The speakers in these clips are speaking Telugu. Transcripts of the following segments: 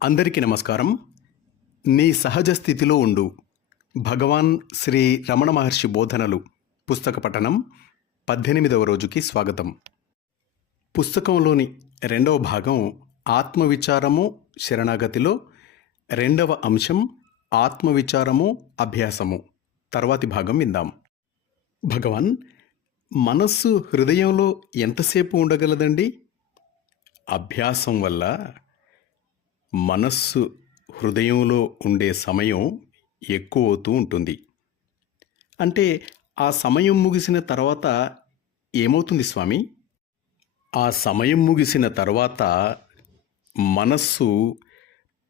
అందరికీ నమస్కారం. నీ సహజ స్థితిలో ఉండు. భగవాన్ శ్రీ రమణ మహర్షి బోధనలు పుస్తక పఠనం 18వ రోజుకి స్వాగతం. పుస్తకంలోని రెండవ భాగం ఆత్మవిచారము శరణాగతిలో రెండవ అంశం ఆత్మవిచారము అభ్యాసము. తర్వాతి భాగం విందాం. భగవాన్, మనస్సు హృదయంలో ఎంతసేపు ఉండగలదండి? అభ్యాసం వల్ల మనస్సు హృదయంలో ఉండే సమయం ఎక్కువ అవుతూ ఉంటుంది. అంటే ఆ సమయం ముగిసిన తర్వాత ఏమవుతుంది స్వామి? ఆ సమయం ముగిసిన తర్వాత మనస్సు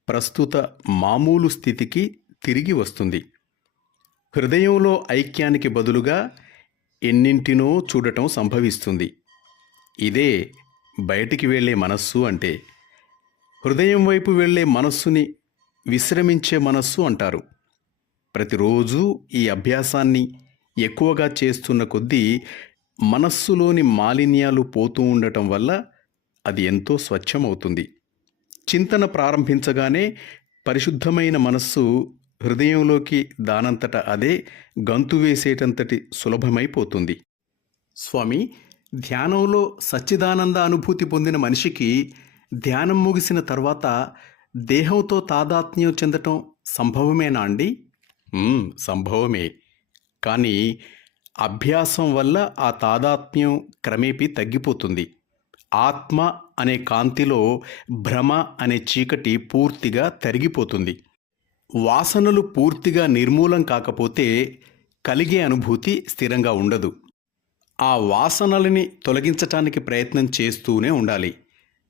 ప్రస్తుత మామూలు స్థితికి తిరిగి వస్తుంది. హృదయంలో ఐక్యానికి బదులుగా ఎన్నింటినో చూడటం సంభవిస్తుంది. ఇదే బయటికి వెళ్ళే మనస్సు అంటే. హృదయం వైపు వెళ్ళే మనస్సుని విశ్రమించే మనస్సు అంటారు. ప్రతిరోజు ఈ అభ్యాసాన్ని ఎక్కువగా చేస్తున్న కొద్దీ మనస్సులోని మాలిన్యాలు పోతూ ఉండటం వల్ల అది ఎంతో స్వచ్ఛమవుతుంది. చింతన ప్రారంభించగానే పరిశుద్ధమైన మనస్సు హృదయంలోకి దానంతట అదే గంతు వేసేటంతటి సులభమైపోతుంది. స్వామి, ధ్యానంలో సచ్చిదానంద అనుభూతి పొందిన మనిషికి ధ్యానం ముగిసిన తర్వాత దేహంతో తాదాత్మ్యం చెందటం సంభవమేనా అండి? సంభవమే. కానీ అభ్యాసం వల్ల ఆ తాదాత్మ్యం క్రమేపీ తగ్గిపోతుంది. ఆత్మ అనే కాంతిలో భ్రమ అనే చీకటి పూర్తిగా తరిగిపోతుంది. వాసనలు పూర్తిగా నిర్మూలం కాకపోతే కలిగే అనుభూతి స్థిరంగా ఉండదు. ఆ వాసనలని తొలగించటానికి ప్రయత్నం చేస్తూనే ఉండాలి.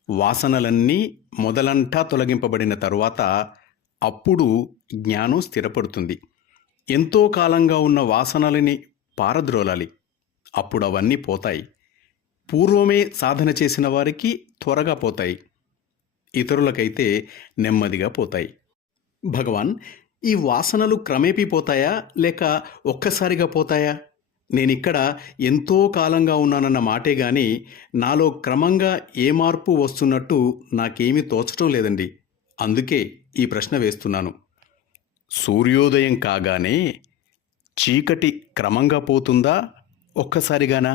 వాసనలన్నీ మొదలంటా తొలగింపబడిన తరువాత అప్పుడు జ్ఞానం స్థిరపడుతుంది. ఎంతో కాలంగా ఉన్న వాసనలని పారద్రోలాలి. అప్పుడు అవన్నీ పోతాయి. పూర్వమే సాధన చేసిన వారికి త్వరగా పోతాయి, ఇతరులకైతే నెమ్మదిగా పోతాయి. భగవాన్, ఈ వాసనలు క్రమేపీ పోతాయా లేక ఒక్కసారిగా పోతాయా? నేనిక్కడ ఎంతో కాలంగా ఉన్నానన్న మాటే గాని నాలో క్రమంగా ఏ మార్పు వస్తున్నట్టు నాకేమీ తోచటం లేదండి. అందుకే ఈ ప్రశ్న వేస్తున్నాను. సూర్యోదయం కాగానే చీకటి క్రమంగా పోతుందా, ఒక్కసారిగానా?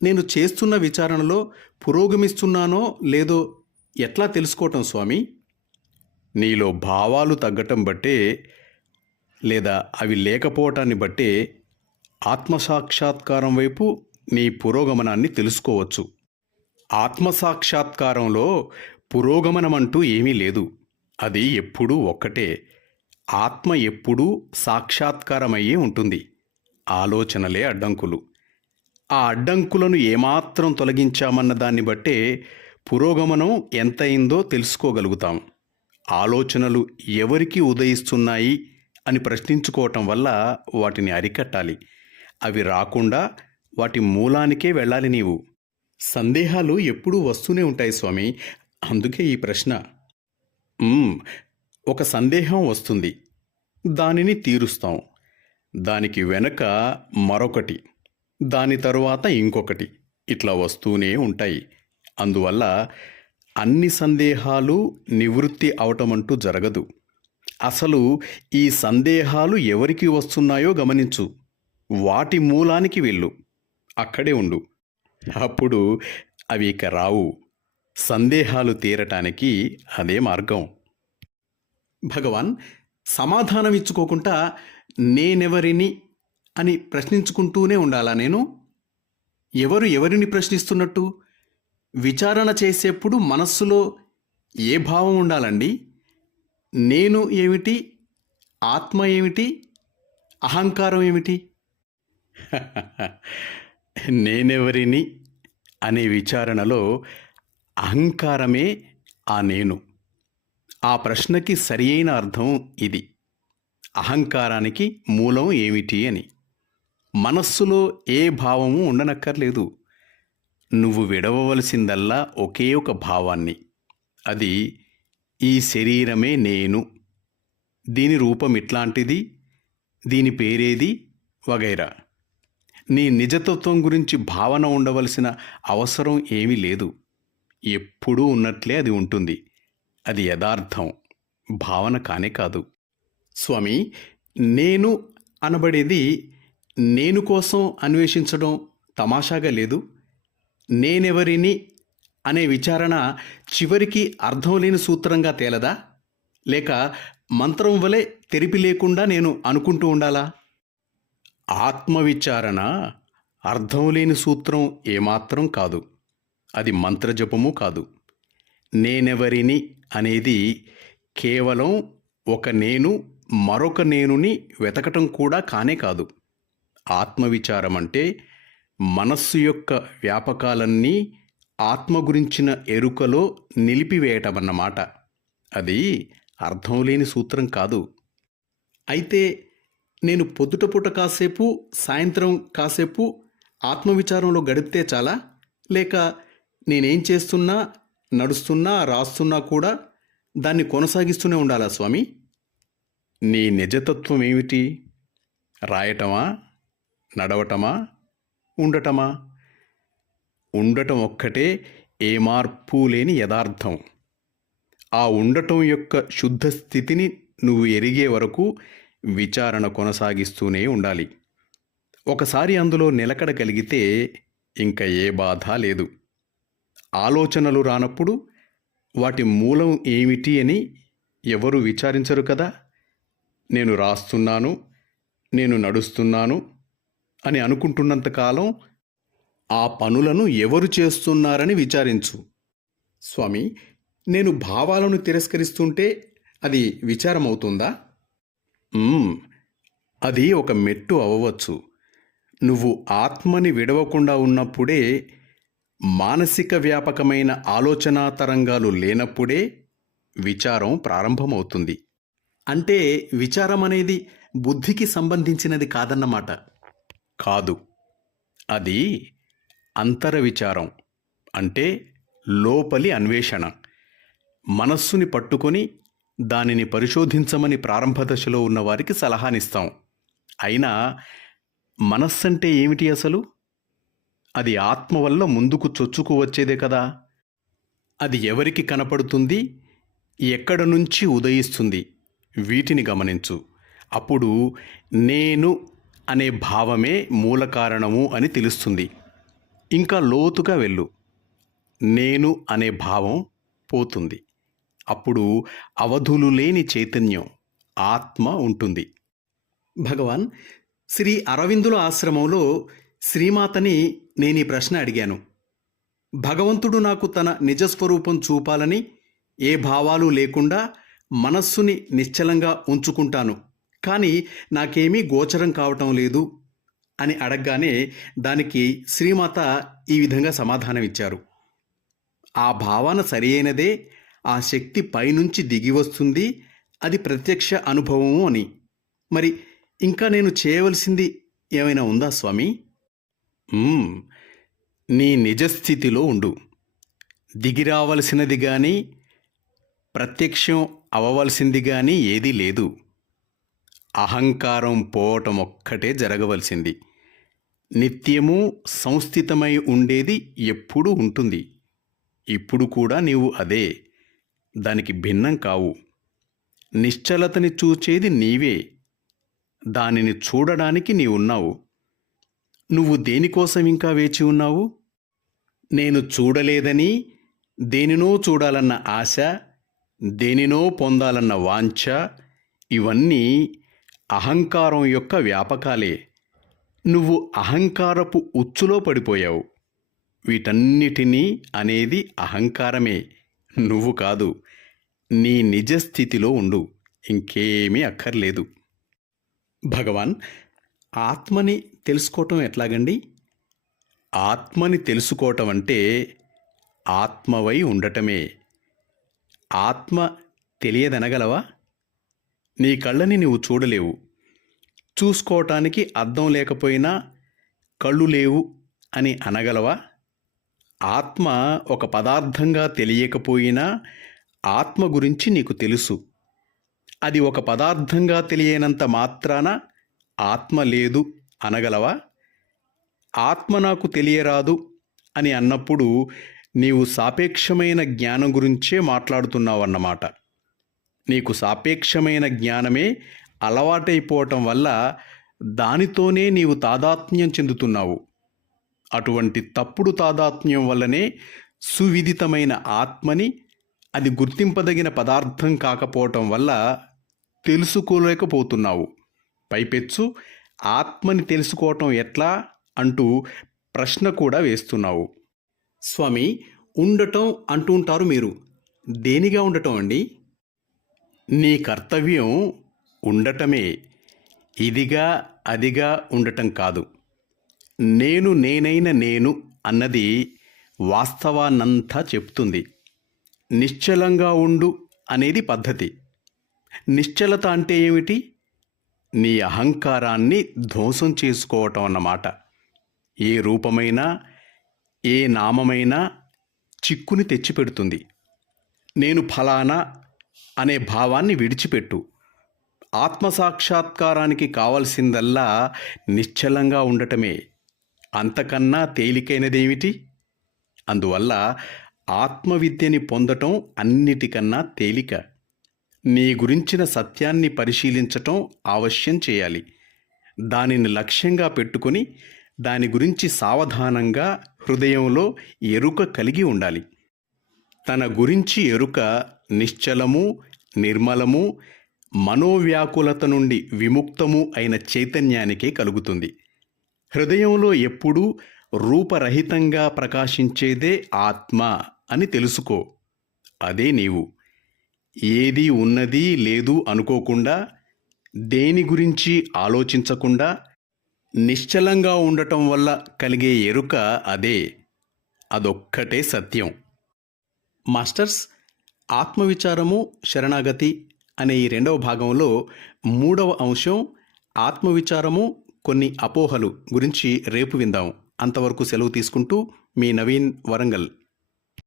నేను చేస్తున్న విచారణలో పురోగమిస్తున్నానో లేదో ఎట్లా తెలుసుకోవటం స్వామి? నీలో భావాలు తగ్గటం బట్టే లేదా అవి లేకపోవటాన్ని బట్టే ఆత్మసాక్షాత్కారం వైపు నీ పురోగమనాన్ని తెలుసుకోవచ్చు. ఆత్మసాక్షాత్కారంలో పురోగమనమంటూ ఏమీ లేదు. అది ఎప్పుడూ ఒక్కటే. ఆత్మ ఎప్పుడూ సాక్షాత్కారమయ్యే ఉంటుంది. ఆలోచనలే అడ్డంకులు. ఆ అడ్డంకులను ఏమాత్రం తొలగించామన్న దాన్ని బట్టే పురోగమనం ఎంతయిందో తెలుసుకోగలుగుతాం. ఆలోచనలు ఎవరికి ఉదయిస్తున్నాయి అని ప్రశ్నించుకోవటం వల్ల వాటిని అరికట్టాలి. అవి రాకుండా వాటి మూలానికే వెళ్ళాలి నీవు. సందేహాలు ఎప్పుడూ వస్తూనే ఉంటాయి స్వామి. అందుకే ఈ ప్రశ్న. ఒక సందేహం వస్తుంది, దానిని తీరుస్తాం. దానికి వెనక మరొకటి, దాని తరువాత ఇంకొకటి, ఇట్లా వస్తూనే ఉంటాయి. అందువల్ల అన్ని సందేహాలు నివృత్తి అవటమంటూ జరగదు. అసలు ఈ సందేహాలు ఎవరికి వస్తున్నాయో గమనించు. వాటి మూలానికి వెళ్ళు. అక్కడే ఉండు. అప్పుడు అవి ఇక రావు. సందేహాలు తీరటానికి అదే మార్గం. భగవాన్, సమాధానం ఇచ్చుకోకుండా నేనెవరిని అని ప్రశ్నించుకుంటూనే ఉండాలా నేను? ఎవరు ఎవరిని ప్రశ్నిస్తున్నట్టు? విచారణ చేసేప్పుడు మనస్సులో ఏ భావం ఉండాలండి? నేను ఏమిటి? ఆత్మ ఏమిటి? అహంకారం ఏమిటి? నేనెవరిని అనే విచారణలో అహంకారమే ఆ నేను. ఆ ప్రశ్నకి సరియైన అర్థం ఇది. అహంకారానికి మూలం ఏమిటి అని. మనస్సులో ఏ భావము ఉండనక్కర్లేదు. నువ్వు విడవవలసిందల్లా ఒకే ఒక భావాన్ని. అది ఈ శరీరమే నేను, దీని రూపం ఇట్లాంటిది, దీని పేరేది వగైరా. నీ నిజతత్వం గురించి భావన ఉండవలసిన అవసరం ఏమీ లేదు. ఎప్పుడూ ఉన్నట్లే అది ఉంటుంది. అది యథార్థం, భావన కానే కాదు. స్వామి, నేను అనబడేది నేను కోసం అన్వేషించడం తమాషాగా లేదు? నేనెవరిని అనే విచారణ చివరికి అర్థం లేని సూత్రంగా తేలదా? లేక మంత్రం వలె తెరిపి లేకుండా నేను అనుకుంటూ ఉండాలా? ఆత్మవిచారణ అర్థం లేని సూత్రం ఏమాత్రం కాదు. అది మంత్రజపము కాదు. నేనెవరిని అనేది కేవలం ఒక నేను మరొక నేనుని వెతకటం కూడా కానే కాదు. ఆత్మవిచారం అంటే మనస్సు యొక్క వ్యాపకాలన్నీ ఆత్మ గురించిన ఎరుకలో నిలిపివేయటమన్నమాట. అది అర్థం లేని సూత్రం కాదు. అయితే నేను పొద్దుటపూట కాసేపు, సాయంత్రం కాసేపు ఆత్మవిచారంలో గడిపితే చాలా? లేక నేనేం చేస్తున్నా, నడుస్తున్నా, రాస్తున్నా కూడా దాన్ని కొనసాగిస్తూనే ఉండాలా స్వామి? నీ నిజతత్వం ఏమిటి? రాయటమా, నడవటమా, ఉండటమా? ఉండటం ఒక్కటే ఏ మార్పు లేని యథార్థం. ఆ ఉండటం యొక్క శుద్ధ స్థితిని నువ్వు ఎరిగే వరకు విచారణ కొనసాగిస్తూనే ఉండాలి. ఒకసారి అందులో నిలకడ కలిగితే ఇంకా ఏ బాధ లేదు. ఆలోచనలు రానప్పుడు వాటి మూలం ఏమిటి అని ఎవరు విచారించరు కదా. నేను రాస్తున్నాను, నేను నడుస్తున్నాను అని అనుకుంటున్నంతకాలం ఆ పనులను ఎవరు చేస్తున్నారని విచారించు. స్వామి, నేను భావాలను తిరస్కరిస్తుంటే అది విచారం అవుతుందా? అది ఒక మెట్టు అవ్వవచ్చు. నువ్వు ఆత్మని విడవకుండా ఉన్నప్పుడే, మానసిక వ్యాపకమైన ఆలోచనా తరంగాలు లేనప్పుడే విచారం ప్రారంభమవుతుంది. అంటే విచారం అనేది బుద్ధికి సంబంధించినది కాదన్నమాట. కాదు, అది అంతర విచారం, అంటే లోపలి అన్వేషణ. మనస్సుని పట్టుకొని దానిని పరిశోధించమని ప్రారంభ దశలో ఉన్నవారికి సలహానిస్తాం. అయినా మనస్సంటే ఏమిటి అసలు? అది ఆత్మ వల్ల ముందుకు చొచ్చుకు వచ్చేదే కదా. అది ఎవరికి కనపడుతుంది, ఎక్కడ నుంచి ఉదయిస్తుంది, వీటిని గమనించు. అప్పుడు నేను అనే భావమే మూల కారణము అని తెలుస్తుంది. ఇంకా లోతుగా వెళ్ళు. నేను అనే భావం పోతుంది. అప్పుడు అవధులు లేని చైతన్యం, ఆత్మ ఉంటుంది. భగవాన్, శ్రీ అరవిందుల ఆశ్రమంలో శ్రీమాతని నేను ఈ ప్రశ్న అడిగాను. భగవంతుడు నాకు తన నిజస్వరూపం చూపాలని ఏ భావాలు లేకుండా మనస్సుని నిశ్చలంగా ఉంచుకుంటాను, కానీ నాకేమీ గోచరం కావటం లేదు అని అడగగానే దానికి శ్రీమాత ఈ విధంగా సమాధానమిచ్చారు. ఆ భావన సరి అయినదే, ఆ శక్తి పైనుంచి దిగి వస్తుంది, అది ప్రత్యక్ష అనుభవము అని. మరి ఇంకా నేను చేయవలసింది ఏమైనా ఉందా స్వామి? నీ నిజస్థితిలో ఉండు. దిగిరావలసినది కానీ ప్రత్యక్షం అవ్వవలసింది కానీ ఏదీ లేదు. అహంకారం పోవటం ఒక్కటే జరగవలసింది. నిత్యము సంస్థితమై ఉండేది ఎప్పుడూ ఉంటుంది. ఇప్పుడు కూడా నీవు అదే, దానికి భిన్నం కావు. నిశ్చలతని చూచేది నీవే, దానిని చూడడానికి నీవున్నావు. నువ్వు దేనికోసం ఇంకా వేచి ఉన్నావు? నేను చూడలేదని దేనినో చూడాలన్న ఆశ, దేనినో పొందాలన్న వాంఛ, ఇవన్నీ అహంకారం యొక్క వ్యాపకాలే. నువ్వు అహంకారపు ఉచ్చులో పడిపోయావు. వీటన్నిటినీ అనేది అహంకారమే, నువ్వు కాదు. నీ నిజస్థితిలో ఉండు, ఇంకేమీ అక్కర్లేదు. భగవాన్, ఆత్మని తెలుసుకోవటం ఎట్లాగండి? ఆత్మని తెలుసుకోవటం అంటే ఆత్మవై ఉండటమే. ఆత్మ తెలియదనగలవా? నీ కళ్ళని నువ్వు చూడలేవు. చూసుకోవటానికి అద్దం లేకపోయినా కళ్ళు లేవు అని అనగలవా? ఆత్మ ఒక పదార్థంగా తెలియకపోయినా ఆత్మ గురించి నీకు తెలుసు. అది ఒక పదార్థంగా తెలియనంత మాత్రాన ఆత్మ లేదు అనగలవా? ఆత్మ నాకు తెలియరాదు అని అన్నప్పుడు నీవు సాపేక్షమైన జ్ఞానం గురించే మాట్లాడుతున్నావన్నమాట. నీకు సాపేక్షమైన జ్ఞానమే అలవాటైపోవటం వల్ల దానితోనే నీవు తాదాత్మ్యం చెందుతున్నావు. అటువంటి తప్పుడు తాదాత్మ్యం వల్లనే సువిదితమైన ఆత్మని, అది గుర్తింపదగిన పదార్థం కాకపోవటం వల్ల తెలుసుకోలేకపోతున్నావు. పైపెచ్చు ఆత్మని తెలుసుకోవటం ఎట్లా అంటూ ప్రశ్న కూడా వేస్తున్నావు. స్వామి, ఉండటం అంటుంటారు మీరు. దేనిగా ఉండటం అండి? నీ కర్తవ్యం ఉండటమే. ఇదిగా అదిగా ఉండటం కాదు. నేనైన నేను అన్నది వాస్తవాన్నంతా చెప్తుంది. నిశ్చలంగా ఉండు అనేది పద్ధతి. నిశ్చలత అంటే ఏమిటి? నీ అహంకారాన్ని ధ్వంసం చేసుకోవటం అన్నమాట. ఏ రూపమైనా ఏ నామమైనా చిక్కుని తెచ్చిపెడుతుంది. నేను ఫలానా అనే భావాన్ని విడిచిపెట్టు. ఆత్మసాక్షాత్కారానికి కావలసిందల్లా నిశ్చలంగా ఉండటమే. అంతకన్నా తేలికైనదేమిటి? అందువల్ల ఆత్మవిద్యని పొందటం అన్నిటికన్నా తేలిక. నీ గురించిన సత్యాన్ని పరిశీలించటం ఆవశ్యం చేయాలి. దానిని లక్ష్యంగా పెట్టుకొని దాని గురించి సావధానంగా హృదయంలో ఎరుక కలిగి ఉండాలి. తన గురించి ఎరుక నిశ్చలము, నిర్మలము, మనోవ్యాకులత నుండి విముక్తము అయిన చైతన్యానికే కలుగుతుంది. హృదయంలో ఎప్పుడూ రూపరహితంగా ప్రకాశించేదే ఆత్మ అని తెలుసుకో. అదే నీవు. ఏది ఉన్నది లేదు అనుకోకుండా, దేని గురించి ఆలోచించకుండా నిశ్చలంగా ఉండటం వల్ల కలిగే ఎరుక అదే. అదొక్కటే సత్యం. మాస్టర్స్, ఆత్మవిచారము శరణాగతి అనే ఈ 2వ భాగంలో 3వ అంశం ఆత్మవిచారము, కొన్ని అపోహలు గురించి రేపు విందాం. అంతవరకు సెలవు తీసుకుంటూ మీ నవీన్, వరంగల్.